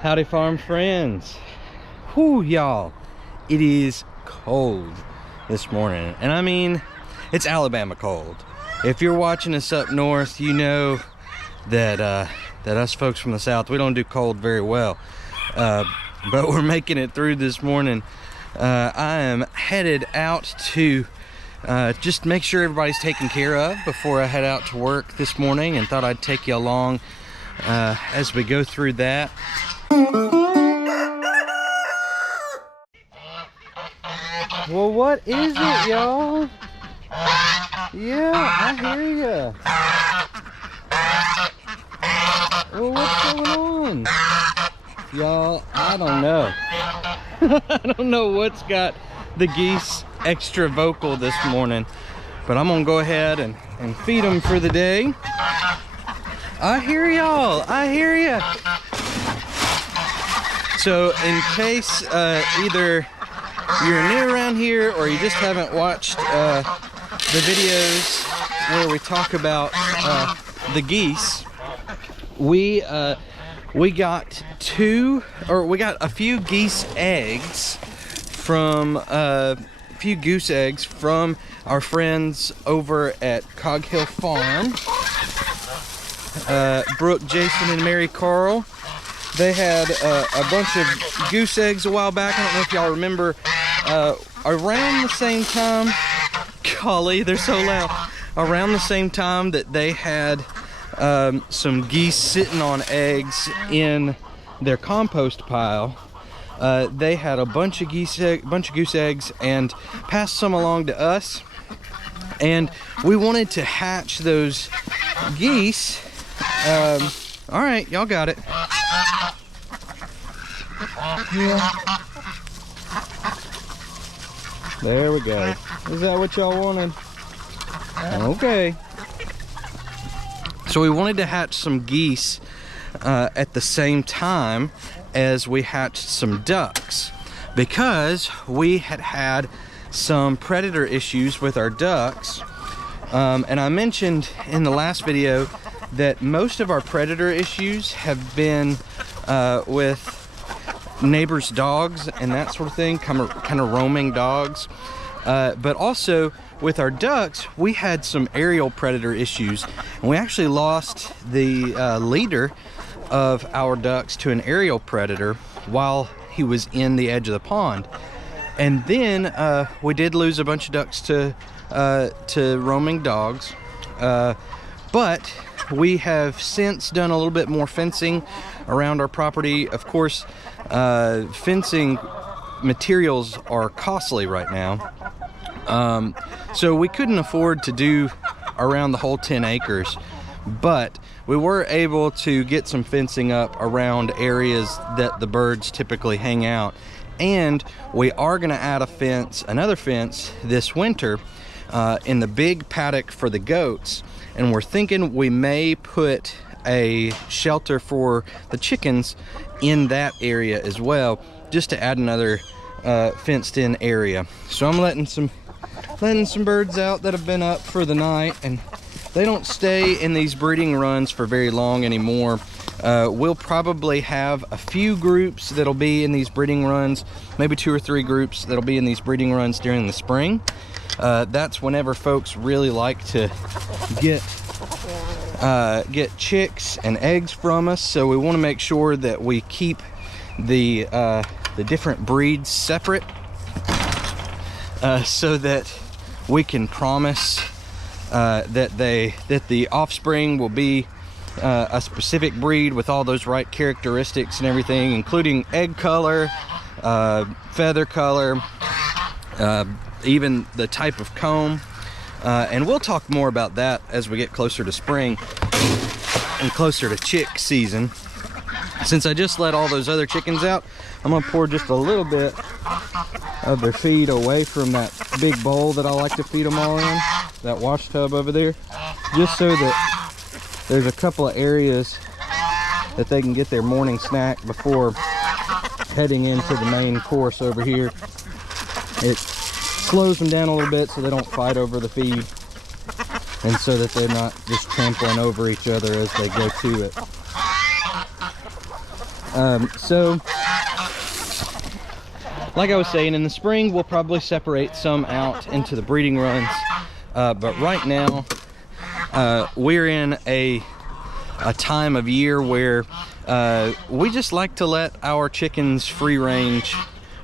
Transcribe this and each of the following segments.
Howdy farm friends. Whoo, y'all, it is cold this morning, and I mean it's Alabama cold. If you're watching us up north, you know that us folks from the south, we don't do cold very well, but we're making it through this morning. I am headed out to just make sure everybody's taken care of before I head out to work this morning, and thought I'd take you along as we go through that. Well, what is it, y'all? Yeah, I hear ya. Well, what's going on? Y'all, I don't know. I don't know what's got the geese extra vocal this morning, but I'm gonna go ahead and feed them for the day. I hear y'all, I hear ya. So in case either you're new around here or you just haven't watched the videos where we talk about the geese, we got a few goose eggs from our friends over at Cog Hill Farm. Brooke, Jason, and Mary Carl. They had a bunch of goose eggs a while back. I don't know if y'all remember. Around the same time, golly, they're so loud. Around the same time that they had some geese sitting on eggs in their compost pile, they had a bunch of goose eggs and passed some along to us. And we wanted to hatch those geese. All right, y'all got it. Yeah. There we go. Is that what y'all wanted? Okay. So we wanted to hatch some geese at the same time as we hatched some ducks, because we had some predator issues with our ducks. And I mentioned in the last video that most of our predator issues have been with neighbors' dogs and that sort of thing, kind of roaming dogs. But also with our ducks, we had some aerial predator issues, and we actually lost the leader of our ducks to an aerial predator while he was in the edge of the pond. And then we did lose a bunch of ducks to roaming dogs, but we have since done a little bit more fencing around our property. Of course, fencing materials are costly right now, so we couldn't afford to do around the whole 10 acres, but we were able to get some fencing up around areas that the birds typically hang out. And we are going to add another fence this winter in the big paddock for the goats, and we're thinking we may put a shelter for the chickens in that area as well, just to add another fenced in area. So I'm letting some birds out that have been up for the night, and they don't stay in these breeding runs for very long anymore. We'll probably have a few groups that'll be in these breeding runs, maybe 2 or 3 groups that'll be in these breeding runs during the spring. That's whenever folks really like to get chicks and eggs from us. So we want to make sure that we keep the different breeds separate, so that we can promise that the offspring will be a specific breed with all those right characteristics and everything, including egg color, feather color, even the type of comb. And we'll talk more about that as we get closer to spring and closer to chick season. Since I just let all those other chickens out, I'm gonna pour just a little bit of their feed away from that big bowl that I like to feed them all in, that wash tub over there, just so that there's a couple of areas that they can get their morning snack before heading into the main course over here. It slows them down a little bit so they don't fight over the feed, and so that they're not just trampling over each other as they go to it. So like I was saying, in the spring we'll probably separate some out into the breeding runs, but right now we're in a time of year where we just like to let our chickens free range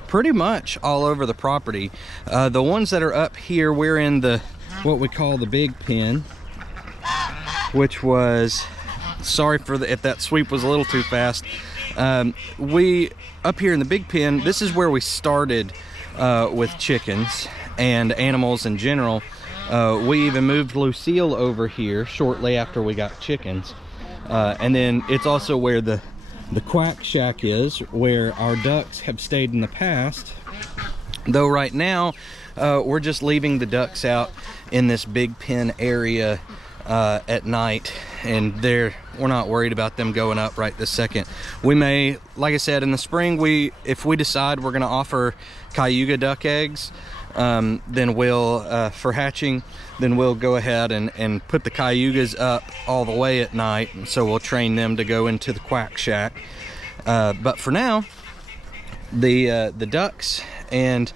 pretty much all over the property. The ones that are up here, we're in the what we call the big pen, which was, sorry for if that sweep was a little too fast. We up here in the big pen, this is where we started with chickens and animals in general. We even moved Lucille over here shortly after we got chickens, and then it's also where the quack shack is, where our ducks have stayed in the past, though right now we're just leaving the ducks out in this big pen area at night, and we're not worried about them going up right this second. We may, like I said, in the spring, if we decide we're going to offer Cayuga duck eggs, then we'll for hatching, then we'll go ahead and put the Cayugas up all the way at night, so we'll train them to go into the quack shack. But for now, the ducks and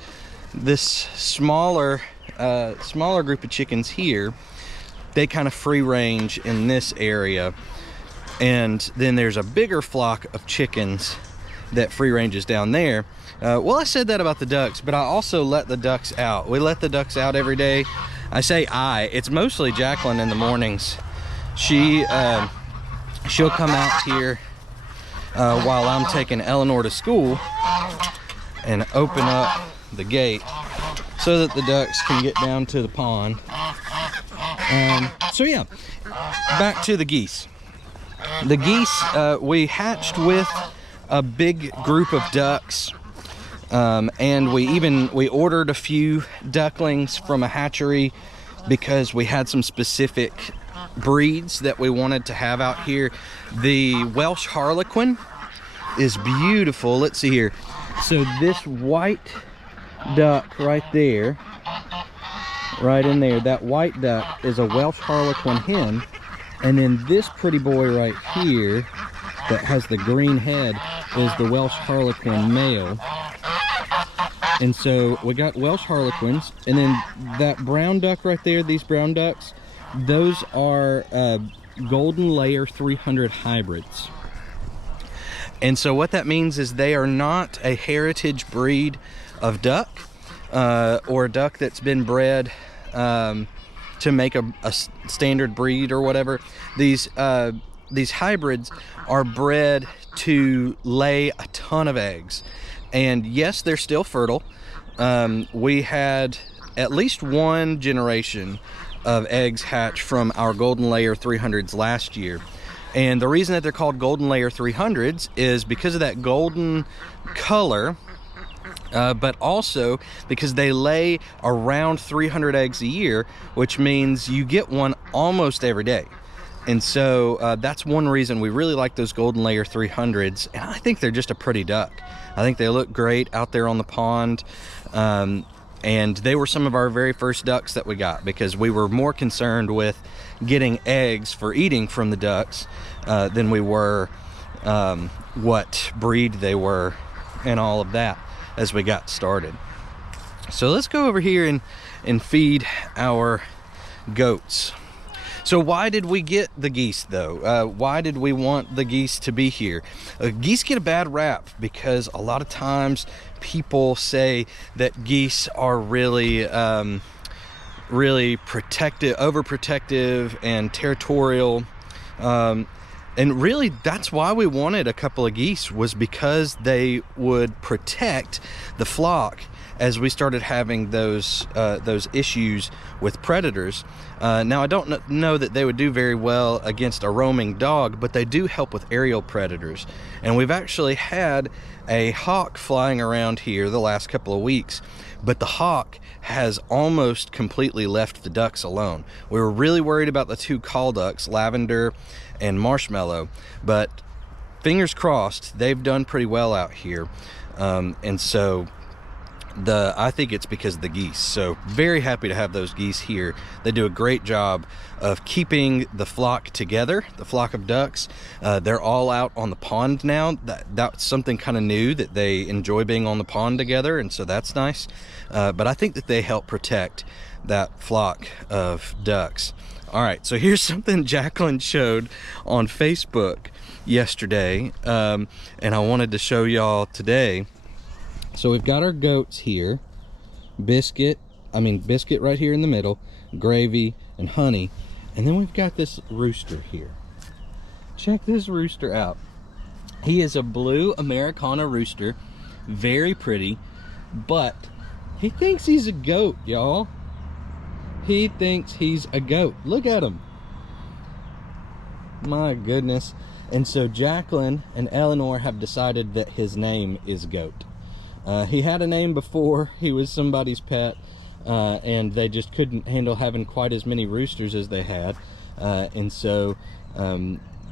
this smaller group of chickens here, they kind of free range in this area, and then there's a bigger flock of chickens that free ranges down there. Well, I said that about the ducks, but I also let the ducks out. We let the ducks out every day. I say it's mostly Jacqueline in the mornings. She'll come out here while I'm taking Eleanor to school and open up the gate so that the ducks can get down to the pond. So yeah, back to the geese. The geese, we hatched with a big group of ducks, and we ordered a few ducklings from a hatchery because we had some specific breeds that we wanted to have out here. The Welsh Harlequin is beautiful. Let's see here. So this white duck right there, right in there, that white duck is a Welsh Harlequin hen, and then this pretty boy right here that has the green head is the Welsh Harlequin male. And so we got Welsh Harlequins, and then that brown duck right there, these brown ducks, those are Golden Layer 300 hybrids. And so what that means is they are not a heritage breed of duck, or a duck that's been bred to make a standard breed or whatever. These hybrids are bred to lay a ton of eggs, and yes, they're still fertile. We had at least one generation of eggs hatch from our Golden Layer 300s last year, and the reason that they're called Golden Layer 300s is because of that golden color, but also because they lay around 300 eggs a year, which means you get one almost every day. And so that's one reason we really like those Golden Layer 300s, and I think they're just a pretty duck. I think they look great out there on the pond, and they were some of our very first ducks that we got because we were more concerned with getting eggs for eating from the ducks than we were what breed they were and all of that as we got started. So let's go over here and feed our goats. So why did we get the geese though? Why did we want the geese to be here? Geese get a bad rap because a lot of times people say that geese are really protective, overprotective and territorial. And really that's why we wanted a couple of geese, was because they would protect the flock as we started having those issues with predators. Now I don't know that they would do very well against a roaming dog, but they do help with aerial predators. And we've actually had a hawk flying around here the last couple of weeks, but the hawk has almost completely left the ducks alone. We were really worried about the two call ducks, Lavender and Marshmallow, but fingers crossed, they've done pretty well out here. And so I think it's because of the geese. So very happy to have those geese here. They do a great job of keeping the flock together, the flock of ducks. They're all out on the pond now. That's something kind of new, that they enjoy being on the pond together, and so that's nice. But I think that they help protect that flock of ducks. All right, so here's something Jacqueline showed on Facebook yesterday, and I wanted to show y'all today. So we've got our goats here, Biscuit right here in the middle, Gravy and Honey, and then we've got this rooster here. Check this rooster out. He is a blue Americana rooster, very pretty, but he thinks he's a goat, y'all. He thinks he's a goat. Look at him. My goodness. And so Jacqueline and Eleanor have decided that his name is Goat. He had a name before, he was somebody's pet, and they just couldn't handle having quite as many roosters as they had, and so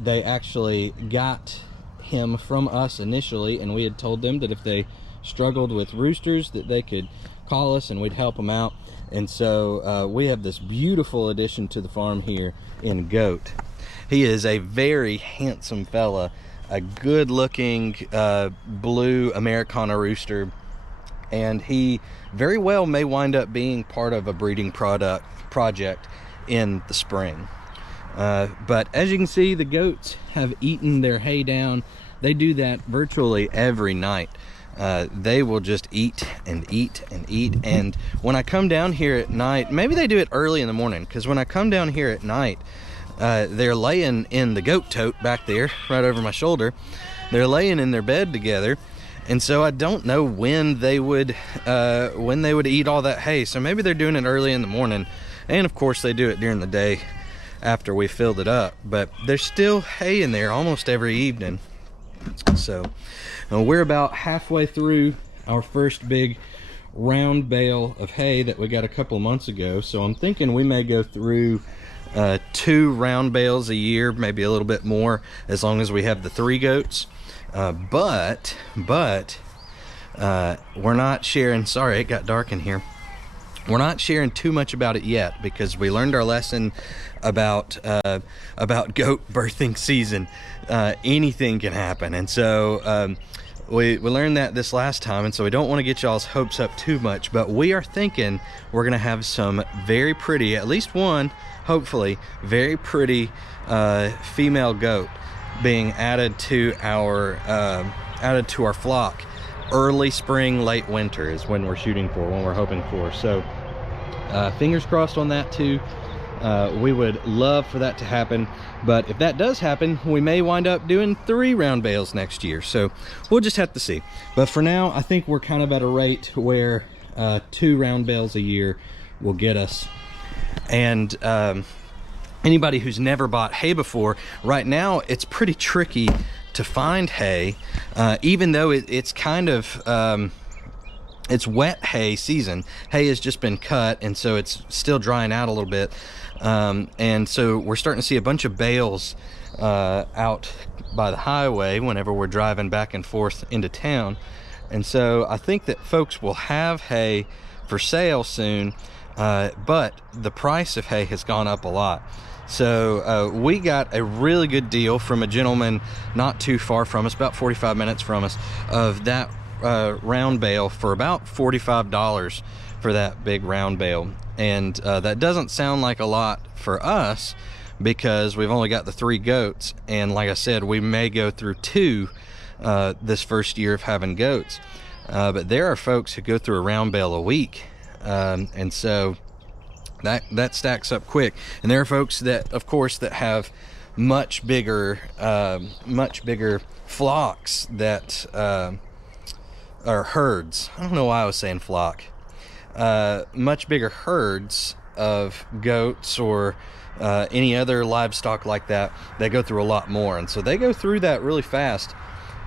they actually got him from us initially, and we had told them that if they struggled with roosters that they could call us and we'd help them out. And so we have this beautiful addition to the farm here in Goat. He is a very handsome fella, a good looking blue Americana rooster, and he very well may wind up being part of a breeding project in the spring. But as you can see, the goats have eaten their hay down. They do that virtually every night. They will just eat and eat and eat, and when I come down here at night, maybe they do it early in the morning, because when I come down here at night, they're laying in the goat tote back there, right over my shoulder. They're laying in their bed together, and so I don't know when they would eat all that hay. So maybe they're doing it early in the morning, and of course they do it during the day after we filled it up. But there's still hay in there almost every evening. So we're about halfway through our first big round bale of hay that we got a couple of months ago. So I'm thinking we may go through 2 round bales a year, maybe a little bit more, as long as we have the 3 goats. But we're not sharing, sorry, it got dark in here. We're not sharing too much about it yet, because we learned our lesson about goat birthing season. Anything can happen, and so we learned that this last time, and so we don't want to get y'all's hopes up too much, but we are thinking we're gonna have some very pretty, at least one, hopefully very pretty female goat being added to our flock. Early spring, late winter is when we're shooting for, when we're hoping for. So fingers crossed on that too. We would love for that to happen, but if that does happen, we may wind up doing 3 round bales next year, so we'll just have to see. But for now, I think we're kind of at a rate where 2 round bales a year will get us. And anybody who's never bought hay before, right now it's pretty tricky to find hay, even though it's kind of it's wet hay season. Hay has just been cut, and so it's still drying out a little bit, and so we're starting to see a bunch of bales out by the highway whenever we're driving back and forth into town. And so I think that folks will have hay for sale soon, but the price of hay has gone up a lot. So we got a really good deal from a gentleman not too far from us, about 45 minutes from us, of that round bale for about $45 for that big round bale. And that doesn't sound like a lot for us, because we've only got the 3 goats, and like I said, we may go through 2 this first year of having goats, but there are folks who go through a round bale a week, and so that stacks up quick. And there are folks that, of course, that have much bigger flocks that are herds. I don't know why I was saying flock. Much bigger herds of goats or any other livestock like that. They go through a lot more, and so they go through that really fast.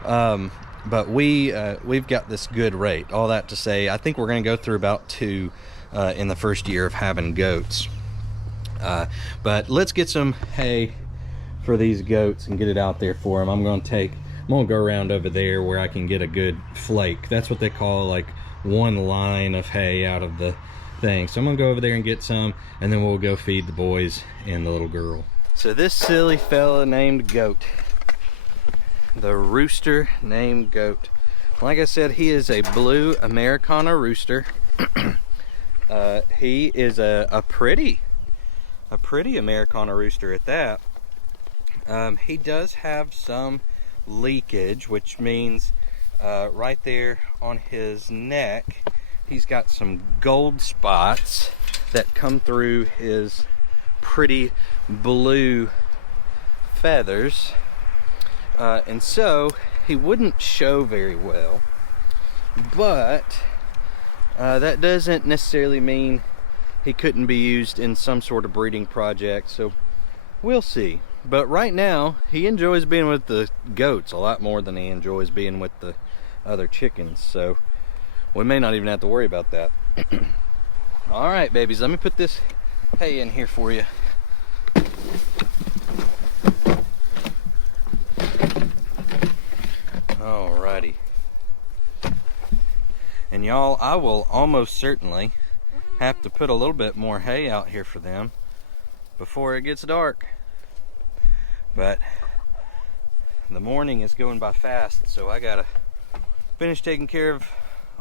But we've got this good rate. All that to say, I think we're going to go through about 2 in the first year of having goats. But let's get some hay for these goats and get it out there for them. I'm going to go around over there where I can get a good flake. That's what they call like one line of hay out of the thing. So I'm gonna go over there and get some, and then we'll go feed the boys and the little girl. So this silly fella named Goat, the rooster named Goat, like I said, he is a blue Americana rooster. He is a pretty Americana rooster at that. He does have some leakage, which means right there on his neck he's got some gold spots that come through his pretty blue feathers, and so he wouldn't show very well, but that doesn't necessarily mean he couldn't be used in some sort of breeding project, so we'll see. But right now he enjoys being with the goats a lot more than he enjoys being with the other chickens, so we may not even have to worry about that. All right, babies, let me put this hay in here for you. Alrighty. And y'all, I will almost certainly have to put a little bit more hay out here for them before it gets dark. But the morning is going by fast, so I gotta finish taking care of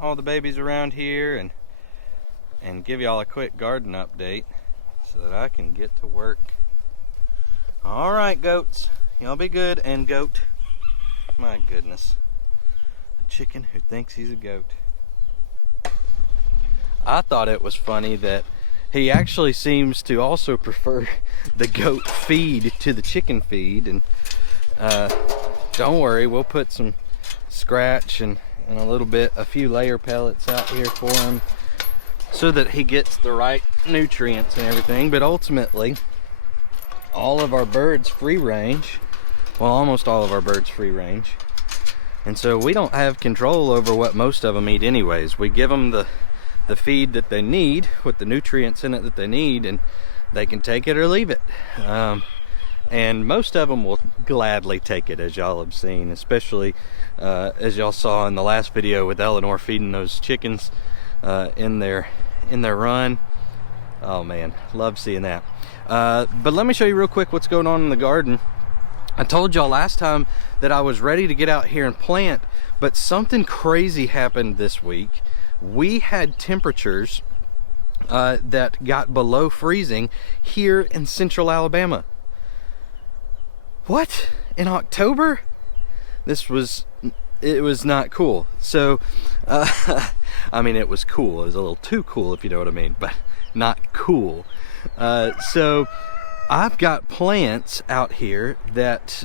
all the babies around here and give y'all a quick garden update so that I can get to work. All right, goats, y'all be good. And Goat, my goodness, a chicken who thinks he's a goat. I thought it was funny that he actually seems to also prefer the goat feed to the chicken feed, and don't worry, we'll put some scratch and a few layer pellets out here for him so that he gets the right nutrients and everything. But ultimately, all of our birds free range, well, almost all of our birds free range, and so we don't have control over what most of them eat anyways. We give them the feed that they need with the nutrients in it that they need, and they can take it or leave it. And most of them will gladly take it, as y'all have seen, especially as y'all saw in the last video with Eleanor feeding those chickens in their run. Oh man, love seeing that. But let me show you real quick what's going on in the garden. I told y'all last time that I was ready to get out here and plant, but something crazy happened this week. We had temperatures that got below freezing here in central Alabama. What? In October? It was not cool. So, I mean, it was cool. It was a little too cool, if you know what I mean, but not cool. So, I've got plants out here that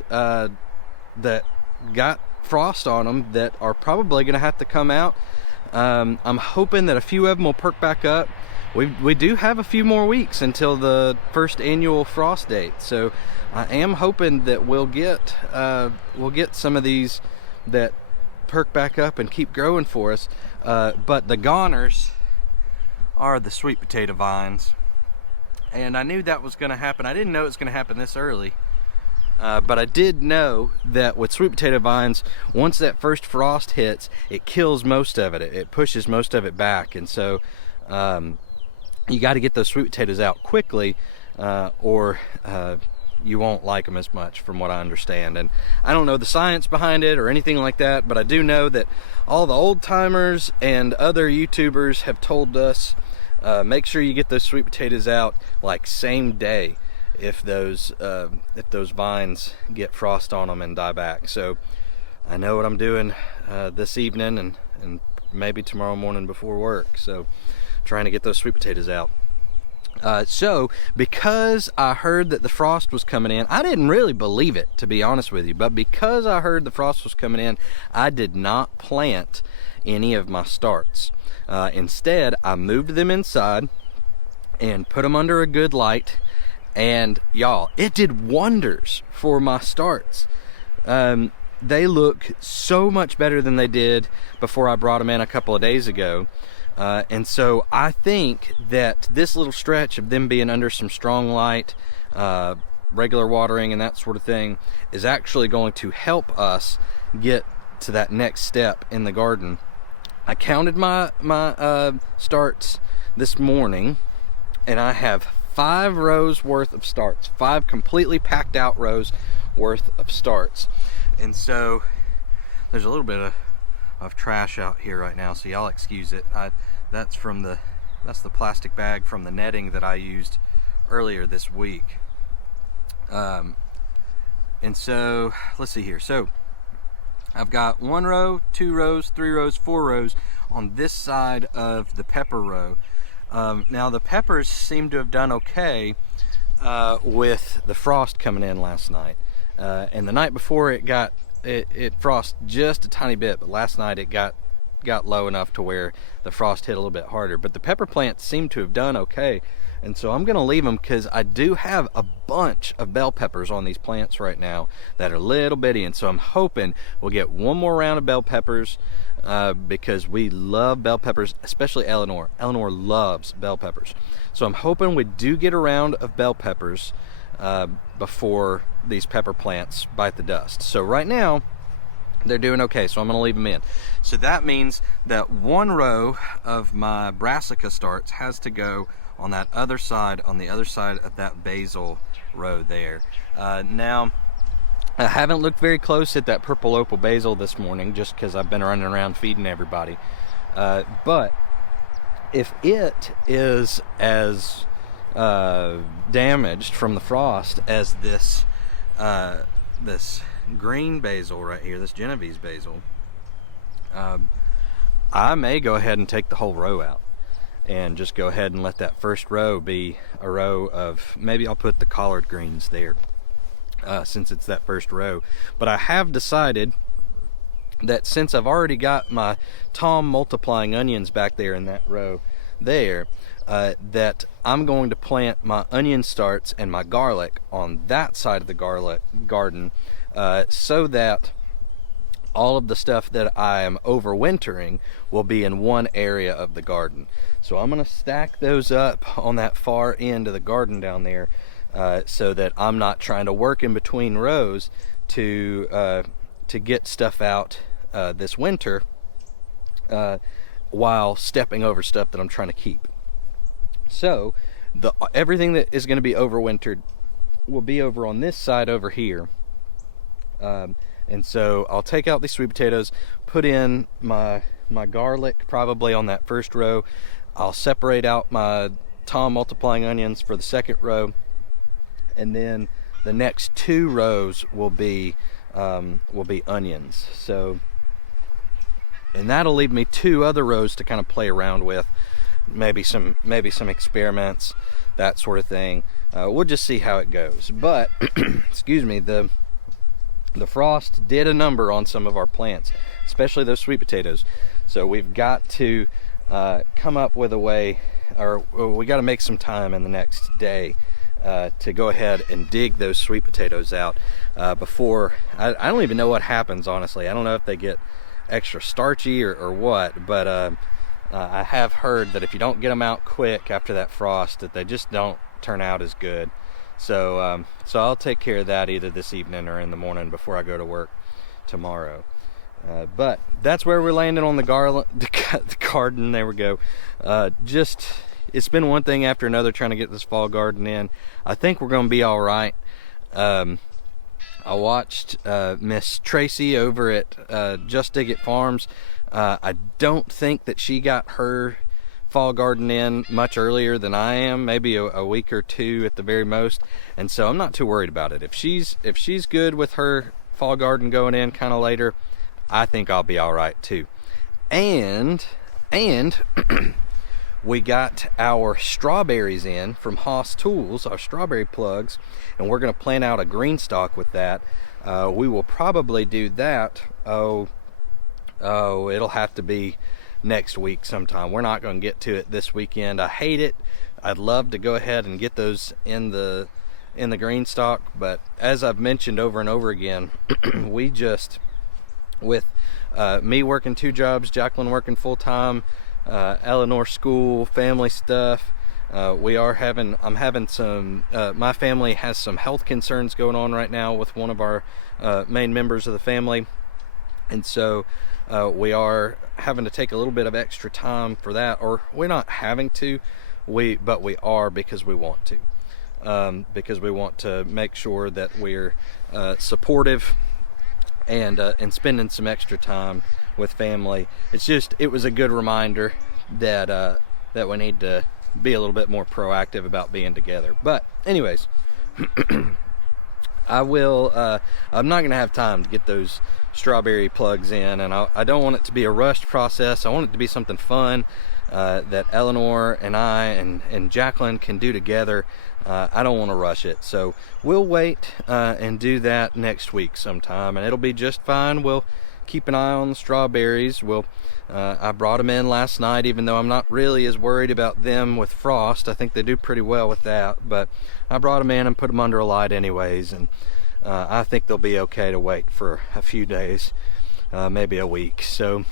got frost on them that are probably going to have to come out. I'm hoping that a few of them will perk back up. We do have a few more weeks until the first annual frost date, so I am hoping that we'll get some of these that perk back up and keep growing for us. But the goners are the sweet potato vines, and I knew that was going to happen. I didn't know it was going to happen this early, but I did know that with sweet potato vines, once that first frost hits, it kills most of it. It pushes most of it back, and so you got to get those sweet potatoes out quickly, or you won't like them as much, from what I understand. And I don't know the science behind it or anything like that, but I do know that all the old timers and other YouTubers have told us, make sure you get those sweet potatoes out like same day if those vines get frost on them and die back. So I know what I'm doing this evening and maybe tomorrow morning before work. So trying to get those sweet potatoes out. So because I heard that the frost was coming in, I didn't really believe it, to be honest with you, but because I heard the frost was coming in, I did not plant any of my starts. Instead, I moved them inside and put them under a good light, and y'all, it did wonders for my starts. They look so much better than they did before I brought them in a couple of days ago. And so I think that this little stretch of them being under some strong light, regular watering and that sort of thing, is actually going to help us get to that next step in the garden I counted my starts this morning, and I have 5 rows worth of starts, 5 completely packed out rows worth of starts. And so there's a little bit of trash out here right now, so y'all excuse it. That's the plastic bag from the netting that I used earlier this week. And so let's see here. So I've got 1 row, 2 rows, 3 rows, 4 rows on this side of the pepper row. Now the peppers seem to have done okay with the frost coming in last night, and the night before it frost just a tiny bit, but last night it got low enough to where the frost hit a little bit harder. But the pepper plants seem to have done okay, and so I'm gonna leave them because I do have a bunch of bell peppers on these plants right now that are little bitty, and so I'm hoping we'll get one more round of bell peppers, because we love bell peppers, especially Eleanor. Eleanor loves bell peppers. So I'm hoping we do get a round of bell peppers before these pepper plants bite the dust. So right now, they're doing okay, so I'm going to leave them in. So that means that 1 row of my brassica starts has to go on that other side, on the other side of that basil row there. Now, I haven't looked very close at that purple opal basil this morning just because I've been running around feeding everybody. But if it is as damaged from the frost as this green basil right here, this Genovese basil, I may go ahead and take the whole row out and just go ahead and let that first row be a row of, maybe I'll put the collard greens there. Since it's that first row. But I have decided that since I've already got my Tom multiplying onions back there in that row there, that I'm going to plant my onion starts and my garlic on that side of the garlic garden, so that all of the stuff that I am overwintering will be in one area of the garden. So I'm going to stack those up on that far end of the garden down there, so that I'm not trying to work in between rows to get stuff out this winter, while stepping over stuff that I'm trying to keep. So everything that is going to be overwintered will be over on this side over here. And so I'll take out these sweet potatoes, put in my garlic probably on that first row. I'll separate out my Tom multiplying onions for the second row. And then the next 2 rows will be onions. So, and that'll leave me 2 other rows to kind of play around with, maybe some experiments, that sort of thing. We'll just see how it goes. But excuse me, the frost did a number on some of our plants, especially those sweet potatoes. So we've got to come up with a way, or we got to make some time in the next day to go ahead and dig those sweet potatoes out before, I don't even know what happens, honestly. I don't know if they get extra starchy or what, but I have heard that if you don't get them out quick after that frost, that they just don't turn out as good. So I'll take care of that either this evening or in the morning before I go to work tomorrow. But that's where we're landing on the garden. There we go. It's been one thing after another trying to get this fall garden in. I think we're going to be all right. I watched Miss Tracy over at Just Dig It Farms. I don't think that she got her fall garden in much earlier than I am, maybe a week or 2 at the very most, and so I'm not too worried about it. If she's good with her fall garden going in kind of later, I think I'll be all right too. And we got our strawberries in from Haas Tools, our strawberry plugs, and we're going to plant out a green stalk with that. We will probably do that, it'll have to be next week sometime. We're not going to get to it this weekend. I hate it. I'd love to go ahead and get those in the green stalk, but as I've mentioned over and over again, we just, with me working 2 jobs, Jacqueline working full-time, Eleanor school, family stuff, I'm having some, my family has some health concerns going on right now with one of our main members of the family, And so we are having to take a little bit of extra time for that, or we're not having to, but we are because we want to, because we want to make sure that we're supportive and spending some extra time with family. It was a good reminder that that we need to be a little bit more proactive about being together. But anyways, I'm not gonna have time to get those strawberry plugs in, and I don't want it to be a rushed process. I want it to be something fun that Eleanor and I and Jacqueline can do together. I don't want to rush it, so we'll wait and do that next week sometime, and it'll be just fine. We'll keep an eye on the strawberries. I brought them in last night, even though I'm not really as worried about them with frost. I think they do pretty well with that, but I brought them in and put them under a light anyways, and I think they'll be okay to wait for a few days, maybe a week. So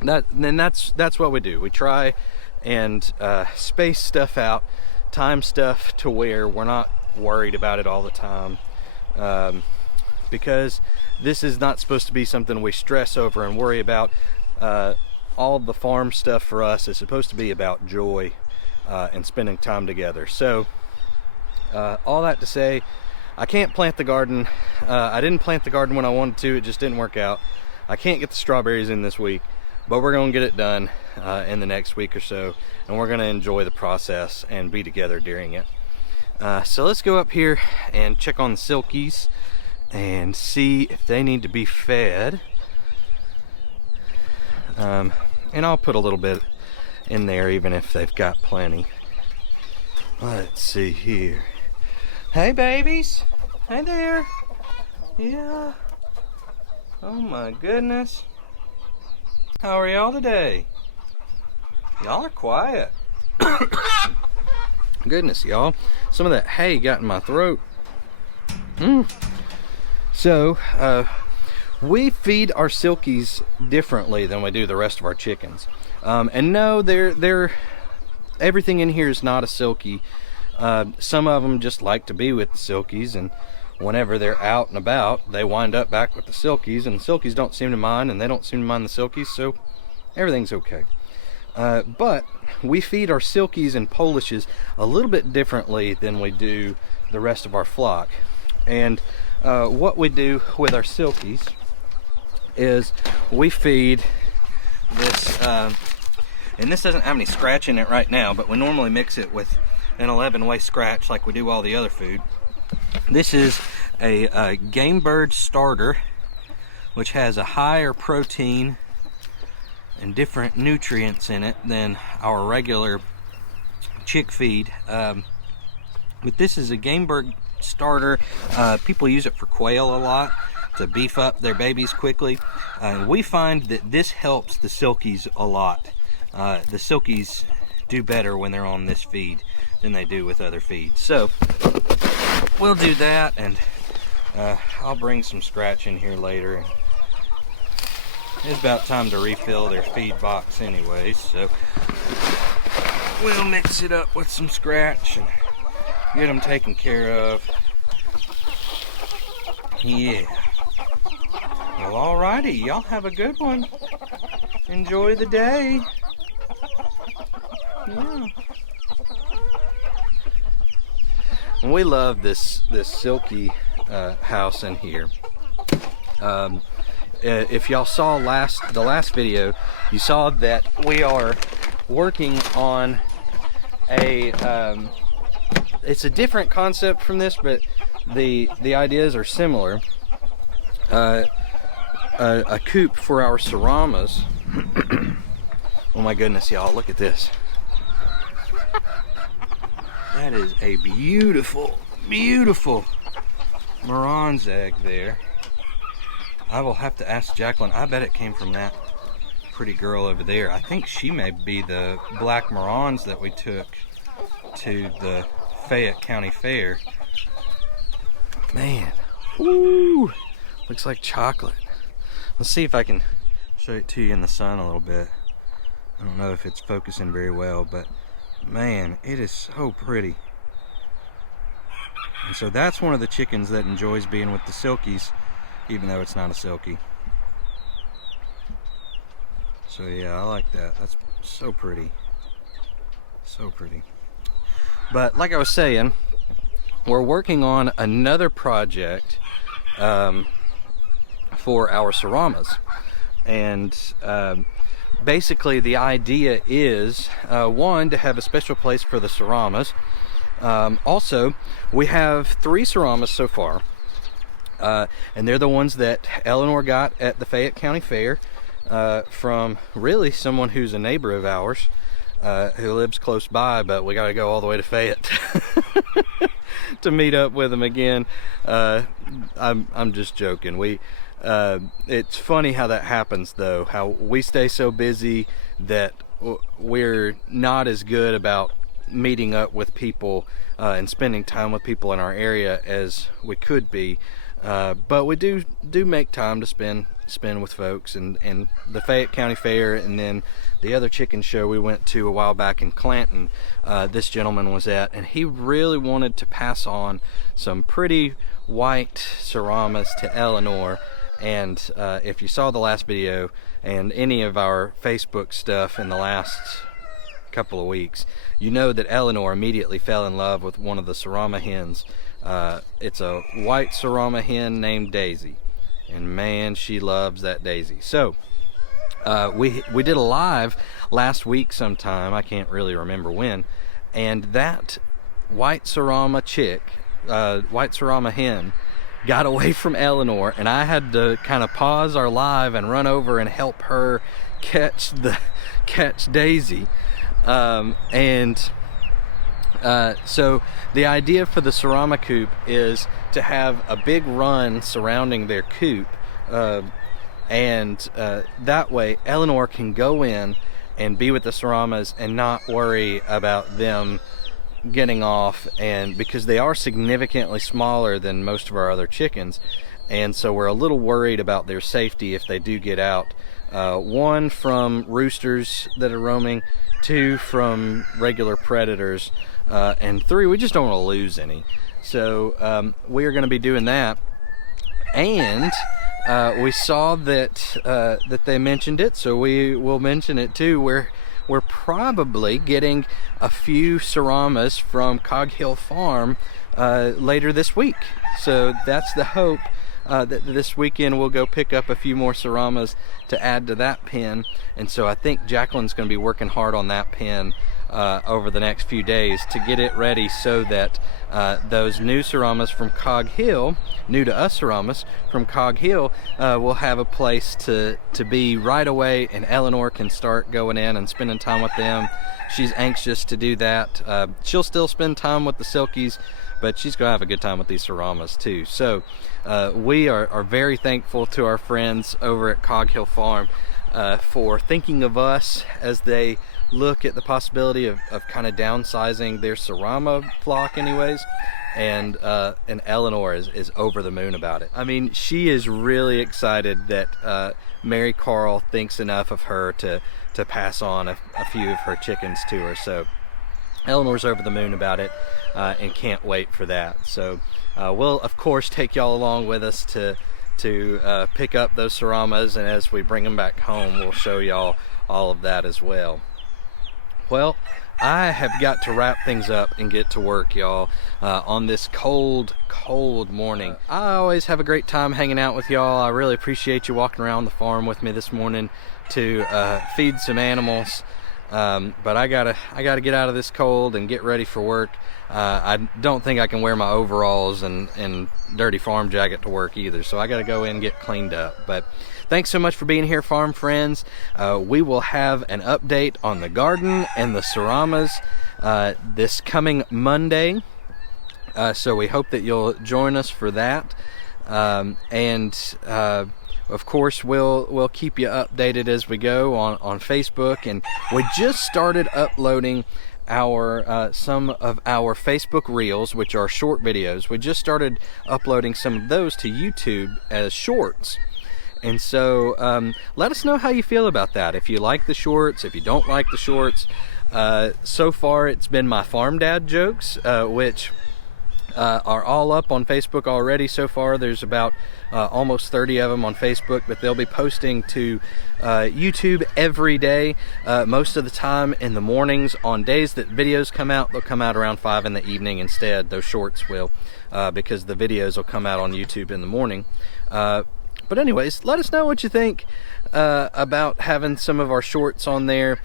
that's what we do. We try and space stuff out, time stuff to where we're not worried about it all the time, because this is not supposed to be something we stress over and worry about. All the farm stuff for us is supposed to be about joy and spending time together. So all that to say, I can't plant the garden. I didn't plant the garden when I wanted to. It just didn't work out. I can't get the strawberries in this week, but we're going to get it done in the next week or so, and we're going to enjoy the process and be together during it. So let's go up here and check on the silkies and see if they need to be fed. And I'll put a little bit in there even if they've got plenty. Let's see here. Hey babies, hey there. Yeah. Oh my goodness. How are y'all today? Y'all are quiet. Goodness, y'all. Some of that hay got in my throat. So, we feed our silkies differently than we do the rest of our chickens. And no, everything in here is not a silkie. Some of them just like to be with the silkies, and whenever they're out and about, they wind up back with the silkies, and the silkies don't seem to mind, and they don't seem to mind the silkies, so everything's okay. But we feed our silkies and Polishes a little bit differently than we do the rest of our flock. And what we do with our silkies is we feed this, and this doesn't have any scratch in it right now, but we normally mix it with an 11-way scratch like we do all the other food. This is a Game Bird starter, which has a higher protein and different nutrients in it than our regular chick feed. But this is a Game Bird starter. People use it for quail a lot to beef up their babies quickly. We find that this helps the silkies a lot. The silkies do better when they're on this feed than they do with other feeds. So we'll do that, and I'll bring some scratch in here later. It's about time to refill their feed box anyways, so we'll mix it up with some scratch and get them taken care of. Yeah. Well, alrighty, y'all have a good one. Enjoy the day. Yeah. We love this silky house in here. If y'all saw the last video, you saw that we are working on it's a different concept from this, but the ideas are similar. A coop for our Seramas. Oh my goodness, y'all, look at this. That is a beautiful, beautiful Marans egg there. I will have to ask Jacqueline. I bet it came from that pretty girl over there. I think she may be the black Marans that we took to the Fayette County Fair. Man, woo, looks like chocolate. Let's see if I can show it to you in the sun a little bit. I don't know if it's focusing very well, but man, it is so pretty. And so that's one of the chickens that enjoys being with the silkies, even though it's not a silkie. So yeah, I like that. That's so pretty. So pretty. But like I was saying, we're working on another project for our Seramas. And basically the idea is, one, to have a special place for the Seramas. Also, we have 3 Seramas so far. And they're the ones that Eleanor got at the Fayette County Fair from really someone who's a neighbor of ours who lives close by, but we got to go all the way to Fayette to meet up with him again. I'm just joking. It's funny how that happens, though, how we stay so busy that we're not as good about meeting up with people and spending time with people in our area as we could be. But we do make time to spend with folks, and the Fayette County Fair, and then the other chicken show we went to a while back in Clanton, this gentleman was at, and he really wanted to pass on some pretty white Seramas to Eleanor. And if you saw the last video and any of our Facebook stuff in the last couple of weeks, you know that Eleanor immediately fell in love with one of the Serama hens. It's a white Serama hen named Daisy, and man, she loves that Daisy. So we did a live last week sometime, I can't really remember when, and that white Serama white Serama hen got away from Eleanor, and I had to kind of pause our live and run over and help her catch Daisy. So the idea for the Serama coop is to have a big run surrounding their coop, and that way Eleanor can go in and be with the Seramas and not worry about them getting off, and because they are significantly smaller than most of our other chickens, and so we're a little worried about their safety if they do get out. 1, from roosters that are roaming, 2, from regular predators, and 3, we just don't want to lose any. So we are going to be doing that. And we saw that they mentioned it, so we will mention it too. We're probably getting a few Seramas from Cog Hill Farm later this week. So that's the hope, that this weekend we'll go pick up a few more Seramas to add to that pen. And so I think Jacqueline's going to be working hard on that pen over the next few days to get it ready, so that those new Seramas from Cog Hill, new to us Seramas from Cog Hill, will have a place to be right away, and Eleanor can start going in and spending time with them. She's anxious to do that. She'll still spend time with the Silkies, but she's gonna have a good time with these Seramas too. So we are very thankful to our friends over at Cog Hill Farm for thinking of us as they look at the possibility of kind of downsizing their Serama flock anyways. And Eleanor is over the moon about it. I mean, she is really excited that Mary Carl thinks enough of her to pass on a few of her chickens to her. So Eleanor's over the moon about it, and can't wait for that. So we'll of course take y'all along with us to pick up those Seramas, and as we bring them back home, we'll show y'all all of that as well. Well, I have got to wrap things up and get to work, y'all, on this cold morning. I always have a great time hanging out with y'all. I really appreciate you walking around the farm with me this morning to feed some animals. But I gotta get out of this cold and get ready for work. I don't think I can wear my overalls and dirty farm jacket to work either, so I gotta go in and get cleaned up. But thanks so much for being here, farm friends. We will have an update on the garden and the Seramas this coming Monday, so we hope that you'll join us for that. Of course, we'll keep you updated as we go on Facebook, and we just started uploading our some of our Facebook Reels, which are short videos. We just started uploading some of those to YouTube as shorts. And so let us know how you feel about that. If you like the shorts, if you don't like the shorts. So far it's been my farm dad jokes, which are all up on Facebook already so far. There's about almost 30 of them on Facebook, but they'll be posting to YouTube every day, most of the time in the mornings. On days that videos come out, they'll come out around 5 in the evening instead. Those shorts will, because the videos will come out on YouTube in the morning. But anyways, let us know what you think about having some of our shorts on there.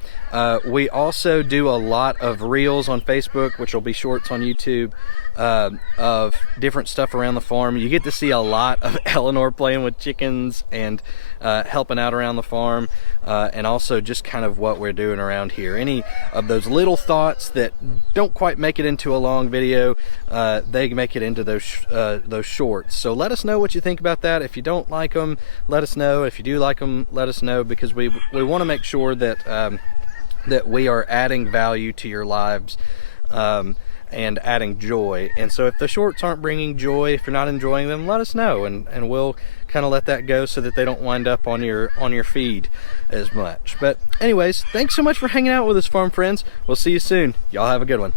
We also do a lot of reels on Facebook, which will be shorts on YouTube, of different stuff around the farm. You get to see a lot of Eleanor playing with chickens and helping out around the farm, and also just kind of what we're doing around here. Any of those little thoughts that don't quite make it into a long video, they make it into those shorts. So let us know what you think about that. If you don't like them, let us know. If you do like them, let us know, because we want to make sure that that we are adding value to your lives, and adding joy. And so if the shorts aren't bringing joy, if you're not enjoying them, let us know, and we'll kind of let that go so that they don't wind up on your feed as much. But anyways, thanks so much for hanging out with us, farm friends. We'll see you soon. Y'all have a good one.